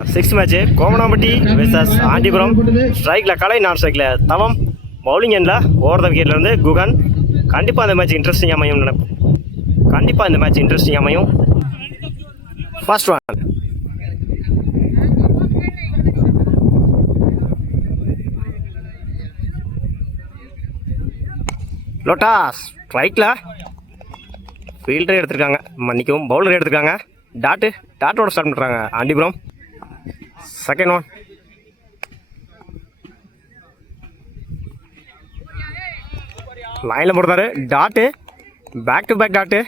Six match Kovanampatti versus Andipuram. ஸ்ட்ரைக்கில் கலை, நான் ஸ்ட்ரைக்கில் தவம். பவுலிங் எண்டில் ஓவர் த விக்கெட்லேருந்து குகன். கண்டிப்பாக இந்த மேட்ச் இன்ட்ரெஸ்டிங் அமையும் நினைப்போம். கண்டிப்பாக இந்த மேட்ச் இன்ட்ரெஸ்டிங் அமையும். First one Lotus. ஸ்ட்ரைக்கில் ஃபீல்டரே எடுத்திருக்காங்க, மன்னிக்கவும் பவுலரே எடுத்திருக்காங்க. டாட்டோட ஸ்டார்ட் பண்ணுறாங்க ஆண்டிபுரம். செகண்ட் ஒன் லைனில் போடுறாரு. Dot back to back dot.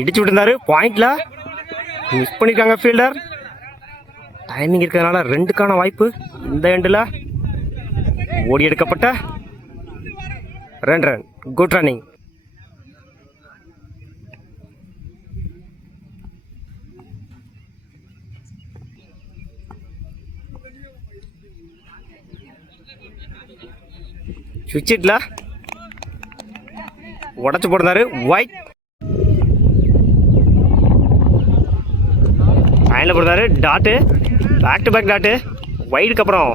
இடிச்சு விட்டுருந்தாரு. பாயிண்ட்ல மிஸ் பண்ணியிருக்காங்க ஃபீல்டர். டைமிங் இருக்கிறதுனால ரெண்டுக்கான வாய்ப்பு. இந்த எண்டில் ஓடி எடுக்கப்பட்ட 2 ரன். Good running. சுவிட்ச் இட்ல உடச்சு போடுறாரு. ஒயிட் லைனில் போடுறாரு. Dot back to back dot. ஒயிடுக்கு அப்புறம்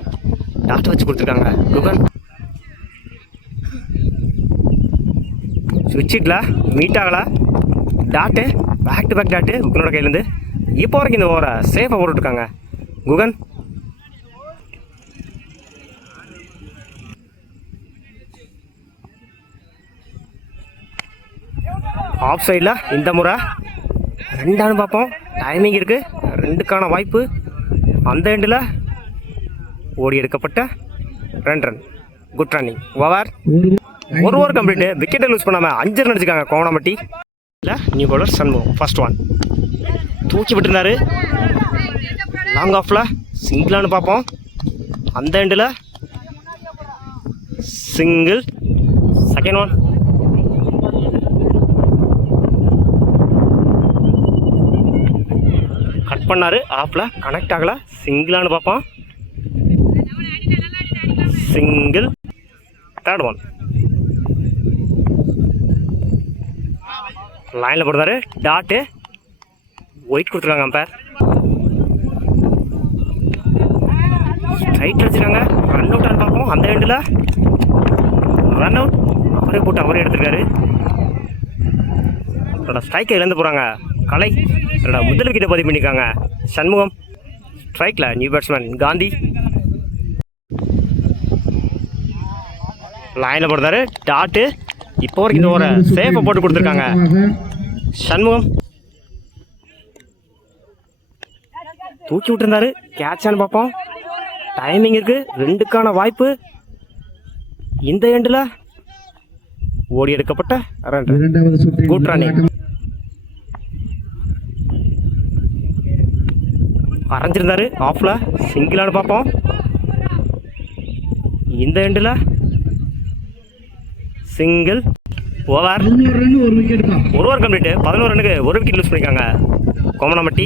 டாட்டு வச்சு கொடுத்துருக்காங்க குகன். சுவிட்சிட்ல மீட் ஆகலை. Dot back to back dot குகனோட கையிலேருந்து. இப்போ வரைக்கும் இந்த ஓவரை சேஃபாக போட்டுருக்காங்க குகன். ஆஃப் சைடில் இந்த முறை 2 பார்ப்போம். டைமிங் இருக்குது, 2க்கான வாய்ப்பு. அந்த எண்டில் ஓடி எடுக்கப்பட்ட 2 ரன். Good running. ஓவர். ஒரு ஓவர் கம்ப்ளீட்டு. விக்கெட்டை லூஸ் பண்ணாமல் 5 ரன் அடிச்சிருக்காங்க கோவனாம்பட்டி. இல்லை new bowler Shanmugam. First one தூக்கி விட்டுருந்தாரு. லாங் ஆஃபில் சிங்கிளானு பார்ப்போம். அந்த எண்டில் சிங்கிள். செகண்ட் ஒன் கட் பண்ணாரு. ஆஃபில் கனெக்ட் ஆகலை. சிங்கிளானு பார்ப்போம். சிங்கிள். தேர்ட் ஒன் லைனில் போடுறாரு. டாட்டு ஒயிட் கொடுத்துருக்காங்க அம்பேர். ஸ்ட்ரைட் அடிச்சிருக்காங்க. ரன் அவுட் ஆனு பார்ப்போம். அந்த எண்டில் ரன் அவுட். அவரே போட்டு அவரே எடுத்துருக்காரு. ஸ்ட்ரைக்கை இழந்து போகிறாங்க கலை. முதல் விக்கெட்டை பதிவு பண்ணியிருக்காங்க சண்முகம். ஸ்ட்ரைக்கில் நியூ பேட்ஸ்மேன் காந்தி. லைனில் போடுறாரு. டாட்டு இப்போ வரைக்கும் இந்த ஓவரை சேஃபாக போட்டு கொடுத்துருக்காங்க சண்முகம். தூக்கி விட்டுருந்தாரு. கேட்சான்னு பார்ப்போம். டைமிங் இருக்கு, 2க்கான வாய்ப்பு. இந்த எண்டில் ஓடி எடுக்கப்பட்ட 2 ரன். Good running. அரைஞ்சிருந்தாரு. ஆஃப்ல சிங்கிளானு பார்ப்போம். இந்த எண்டில் சிங்கிள். ஓவர். ஒரு ஓவர் கம்ப்ளீட்டு. 11 ரன்னுக்கு 1 விக்கெட் லூஸ் பண்ணியிருக்காங்க கோவனாம்பட்டி.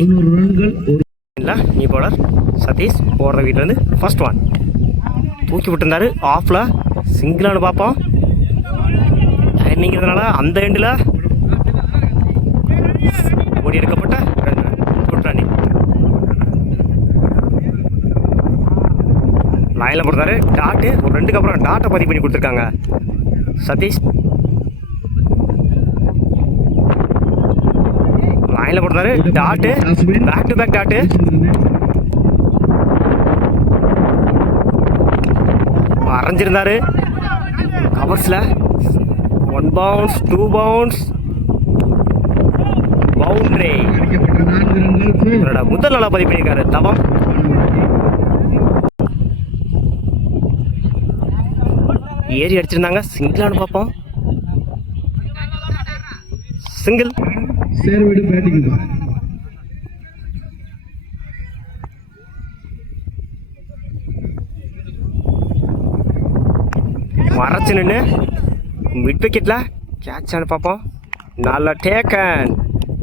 இல்லை நியூ பவுலர் சதீஷ் ஓடுற வீட்டிலேருந்து. ஃபர்ஸ்ட் ஒன் தூக்கி விட்டுருந்தாரு. ஆஃபில் சிங்கிளானு பார்ப்போம். டைமிங்கிறதுனால அந்த எண்டில் ஓடி எடுக்கப்பட்ட 2 ரன். Good running. லைனில் போடுறாரு. டாட்டு ஒரு 2க்கு அப்புறம் டாட்டை பதிவு பண்ணி கொடுத்துருக்காங்க சதீஷ். லைனில் போடுறாரு. Dot back to back dot. அரைஞ்சிருந்தாரு. கவர்ஸில் 1 பவுன்ஸ் 2 பவுன்ஸ் பவுண்டரி. முதல் நாளாக பதிவு பண்ணியிருக்காரு தவம். ஏறி அடிச்சிருந்தாங்க. சிங்கிளானு பார்ப்போம். சிங்கிள். மறைச்சு நின்று மிட் விக்கெட்டில் கேட்சானு பார்ப்போம். நல்ல டேக்கன்.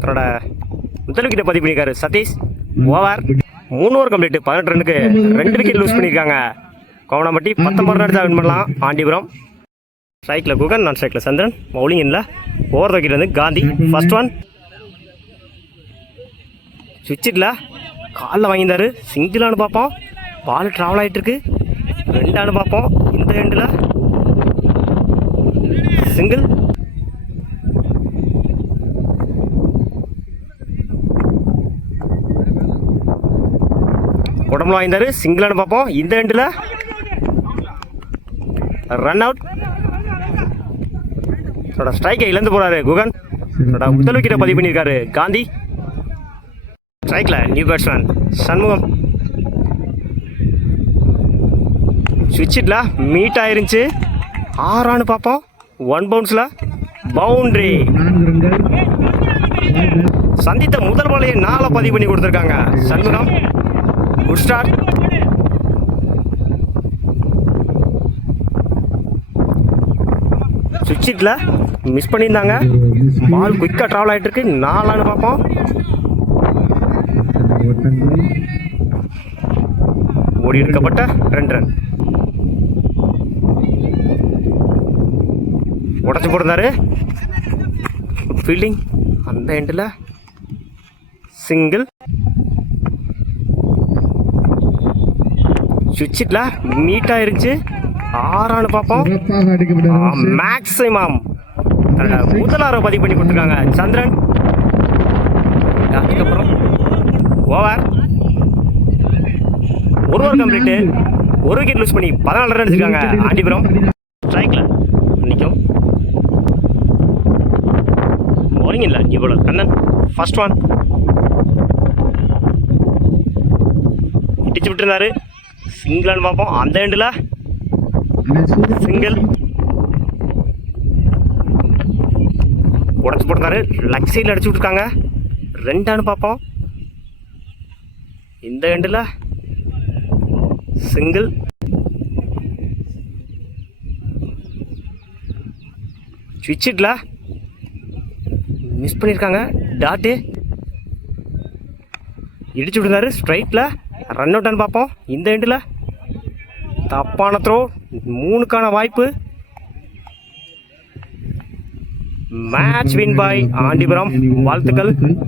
தன்னோட முதல் விக்கெட்டை பதிவு பண்ணியிருக்காரு சதீஷ். ஓவர். 3 over complete. 18 ரன்னுக்கு 2 விக்கெட் லூஸ் பண்ணியிருக்காங்க கோவனாம்பட்டி. 19 ரன் எடுத்தால் வின் பண்ணலாம் ஆண்டிபுரம். ஸ்ட்ரைக்கில் குகன், நான் ஸ்ட்ரைக்கில் சந்திரன். பவுலிங் இல்லை. ஓவர் வைக்கிட்டு வந்து காந்தி. ஃபர்ஸ்ட் ஒன் சுவிட்சிட்ல காலில் வாங்கியிருந்தாரு. சிங்கிளானு பார்ப்போம். பால் ட்ராவல் ஆகிட்டு இருக்கு. ரெண்டானு பார்ப்போம். இந்த எண்டில் சிங்கிள். உடம்புல வாங்கியிருந்தாரு. சிங்கிளானு பார்ப்போம். இந்த எண்டில் ரன் அவுட். ஸ்ட்ரைக்கை இழந்து போறாரு குகன். முதல் விக்கெட்டை பதிவு பண்ணியிருக்காரு காந்தி. ஸ்ட்ரைக்கில் நியூ பேட்ஸ்மேன் சண்முகம். சுவிட்சிட்ல மீட் ஆயிருந்துச்சு. 6 பார்ப்போம். 1 பவுன்ஸில் பவுண்டரி. சந்தித்த முதல் பாலையை 4 பதிவு பண்ணி கொடுத்துருக்காங்க சண்முகம். Good start. சுவிட்சிட்ல மிஸ் பண்ணியிருந்தாங்க. பால் குயிக்காக ட்ராவல் ஆகிட்டு இருக்கு. 4 பார்ப்போம். ஓடி எடுக்கப்பட்ட 2 ரன். உடச்சு போட்டிருந்தாரு. ஃபீல்டிங் அந்த எண்டில் சிங்கிள். சுவிட்சிட்ல மீட்டாக இருந்துச்சு. 6 பார்ப்போம். மேக்ஸிமம் முதல் 6 பதிவு பண்ணி கொடுத்துருக்காங்க சந்திரன். அதுக்கப்புறம் ஓவர். ஒரு ஓவர் கம்ப்ளீட்டு. 1 விக்கெட் லூஸ் பண்ணி 14 ரன் அடிச்சிருக்காங்க ஆண்டிபுரம். ஸ்ட்ரைக்கில் நிற்கும். பவுலிங் இல்லை. இவ்வளோ கண்ணன். ஃபர்ஸ்ட் ஒன் இடிச்சு விட்டுருந்தாரு. சிங்கிளான்னு பார்ப்போம். அந்த எண்டில் சிங்கிள். உடச்சு போட்டிருந்தாரு. லெக் சைடில் அடிச்சு விட்ருக்காங்க. 2 பார்ப்போம். இந்த எண்டில் சிங்கிள். சுவிட்சிட்ல மிஸ் பண்ணியிருக்காங்க. டாட்டு இடிச்சு விட்டுருந்தாரு. ஸ்ட்ரைட்டில் ரன் அவுட்டான்னு பார்ப்போம். இந்த எண்டில் தப்பான த்ரோ. 3க்கான வாய்ப்பு. மேட்ச் வின் பாய் ஆண்டிபுரம். வாழ்த்துக்கள்.